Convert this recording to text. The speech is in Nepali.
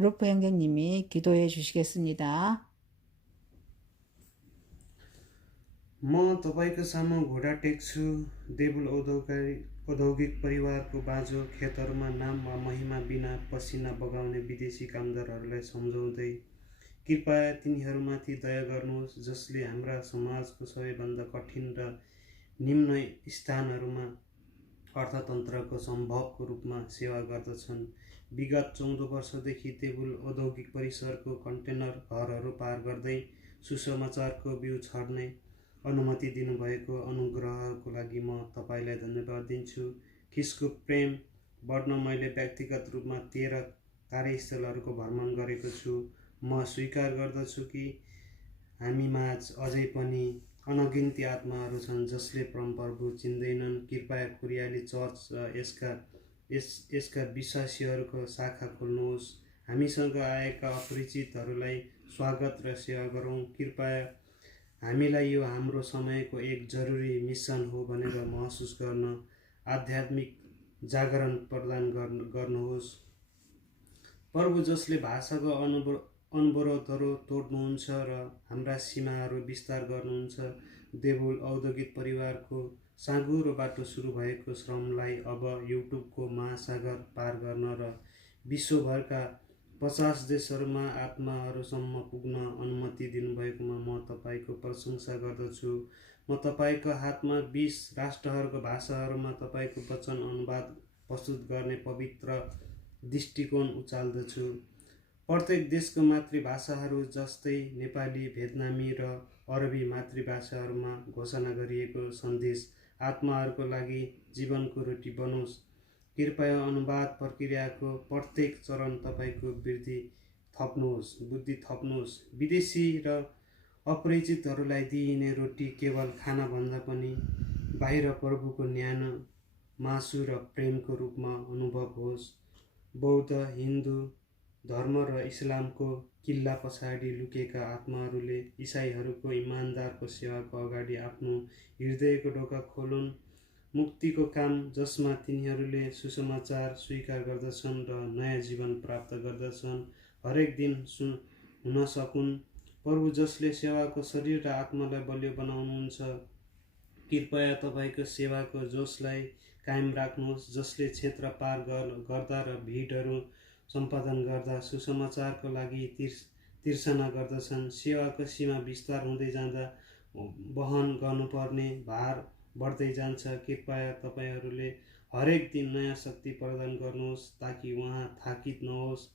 루프 형제님이 기도해 주시겠습니다. म तपाईँको सामु घोडा टेक्छु। देवुल औद्योगिक परिवारको बाँझो खेतहरूमा नाम वा महिमा बिना पसिना बगाउने विदेशी कामदारहरूलाई सम्झाउँदै कृपया तिनीहरूमाथि दया गर्नुहोस् जसले हाम्रा समाजको सबैभन्दा कठिन र निम्न स्थानहरूमा अर्थतन्त्रको सम्भवको रूपमा सेवा गर्दछन्। विगत 14 वर्षदेखि देवुल औद्योगिक परिसरको कन्टेनर घरहरू पार गर्दै सुसमाचारको बिउ छर्ने अनुमति दिनुभएको अनुग्रहको लागि म तपाईँलाई धन्यवाद दिन्छु। ख्रिस्टको प्रेम बढ्न मैले व्यक्तिगत रूपमा 13 कार्यस्थलहरूको भ्रमण गरेको छु। म स्वीकार गर्दछु कि हामीमाझ अझै पनि अनगिन्ती आत्माहरू छन् जसले परमप्रभु चिन्दैनन्। कृपया कोरियाली चर्च र यसका विश्वासीहरूको शाखा खोल्नुहोस्। हामीसँग आएका अपरिचितहरूलाई स्वागत र सेवा गरौँ। कृपया हामीलाई यो हाम्रो समयको एक जरुरी मिसन हो भनेर महसुस गर्न आध्यात्मिक जागरण प्रदान गर्नुहोस्। प्रभु जसले भाषाको अनवरतहरू तोड्नुहुन्छ र हाम्रा सीमाहरू विस्तार गर्नुहुन्छ, देवुल औद्योगिक परिवारको साँघुरो बाटो सुरु भएको श्रमलाई अब युट्युबको महासागर पार गर्न र विश्वभरका 50 देशहरूमा आत्माहरूसम्म पुग्न अनुमति दिनुभएकोमा म तपाईँको प्रशंसा गर्दछु। म तपाईँको हातमा 20 राष्ट्रहरूको भाषाहरूमा तपाईँको वचन अनुवाद प्रस्तुत गर्ने पवित्र दृष्टिकोण उचाल्दछु। प्रत्येक देशको मातृभाषाहरू जस्तै नेपाली, भियतनामी र अरबी मातृभाषाहरूमा घोषणा गरिएको सन्देश आत्माहरूको लागि जीवनको रोटी बनोस्। कृपया अनुवाद प्रक्रियाको प्रत्येक चरण तपाईँको बुद्धि थप्नुहोस्। विदेशी र अपरिचितहरूलाई दिइने रोटी केवल खानाभन्दा पनि बाहिर प्रभुको न्यानो मासु र प्रेमको रूपमा अनुभव होस्। बौद्ध, हिन्दू धर्म र इस्लामको किल्ला पछाडि लुकेका आत्माहरूले इसाईहरूको इमान्दारको सेवाको अगाडि आफ्नो हृदयको ढोका खोलुन्। मुक्तिको काम जसमा तिनीहरूले सुसमाचार स्वीकार गर्दछन् र नयाँ जीवन प्राप्त गर्दछन् हरेक दिन हुन सकुन्। प्रभु जसले सेवाको शरीर र आत्मालाई बलियो बनाउनुहुन्छ, कृपया तपाईँको सेवाको जोसलाई कायम राख्नुहोस्, जसले क्षेत्र पार गर्दा र भिडहरू सम्पादन गर्दा सुसमाचारको लागि तिर्सना गर्दछन्। सेवाको सीमा विस्तार हुँदै जाँदा वहन गर्नुपर्ने भार बढ्दै जान्छ। कृपया तपाईँहरूले हरेक दिन नयाँ शक्ति प्रदान गर्नुहोस् ताकि उहाँ थाकित नहोस्